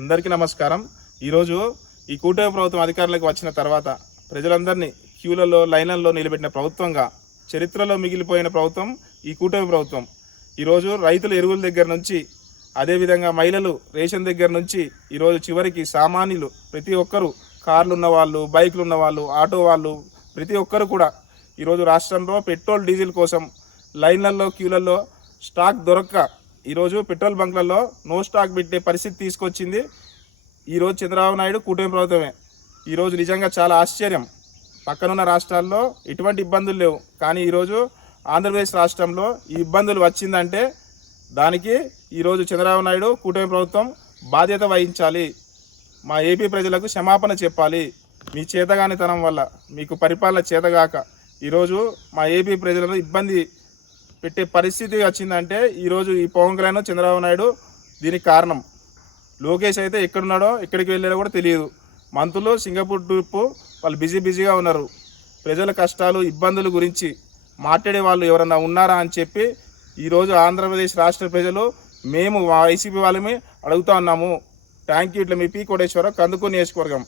అందరికీ నమస్కారం. ఈరోజు ఈ కూటమి ప్రభుత్వం అధికారంలోకి వచ్చిన తర్వాత ప్రజలందరినీ క్యూలలో లైన్లలో నిలబెట్టిన ప్రభుత్వంగా చరిత్రలో మిగిలిపోయిన ప్రభుత్వం ఈ కూటమి ప్రభుత్వం. ఈరోజు రైతుల ఎరువుల దగ్గర నుంచి, అదేవిధంగా మహిళలు రేషన్ దగ్గర నుంచి, ఈరోజు చివరికి సామాన్యులు ప్రతి ఒక్కరూ, కార్లు ఉన్నవాళ్ళు, బైకులు ఉన్నవాళ్ళు, ఆటో వాళ్ళు, ప్రతి ఒక్కరు కూడా ఈరోజు రాష్ట్రంలో పెట్రోల్ డీజిల్ కోసం లైన్లలో క్యూలలో స్టాక్ దొరక్క ఈరోజు పెట్రోల్ బంక్లలో నో స్టాక్ పెట్టే పరిస్థితి తీసుకొచ్చింది ఈరోజు చంద్రబాబు నాయుడు కూటమి ప్రభుత్వమే. ఈరోజు నిజంగా చాలా ఆశ్చర్యం. పక్కనున్న రాష్ట్రాల్లో ఎటువంటి ఇబ్బందులు లేవు, కానీ ఈరోజు ఆంధ్రప్రదేశ్ రాష్ట్రంలో ఈ ఇబ్బందులు వచ్చిందంటే దానికి ఈరోజు చంద్రబాబు నాయుడు కూటమి ప్రభుత్వం బాధ్యత వహించాలి. మా ఏపీ ప్రజలకు క్షమాపణ చెప్పాలి. మీ చేతగానితనం వల్ల, మీకు పరిపాలన చేతగాక ఈరోజు మా ఏపీ ప్రజలను ఇబ్బంది పెట్టే పరిస్థితి వచ్చిందంటే ఈరోజు ఈ పవన్ కళ్యాణ్, చంద్రబాబు నాయుడు దీనికి కారణం. లోకేష్ అయితే ఎక్కడున్నాడో, ఎక్కడికి వెళ్ళాడో కూడా తెలియదు. మంత్రులు సింగపూర్ ట్రిప్పు, వాళ్ళు బిజీగా ఉన్నారు. ప్రజల కష్టాలు, ఇబ్బందుల గురించి మాట్లాడే వాళ్ళు ఎవరన్నా ఉన్నారా అని చెప్పి ఈరోజు ఆంధ్రప్రదేశ్ రాష్ట్ర ప్రజలు మేము వైసీపీ వాళ్ళని అడుగుతా ఉన్నాము. Thank you. ఇట్లా మీ పి కోటేశ్వరరావు, కందుకూరు నియోజకవర్గం.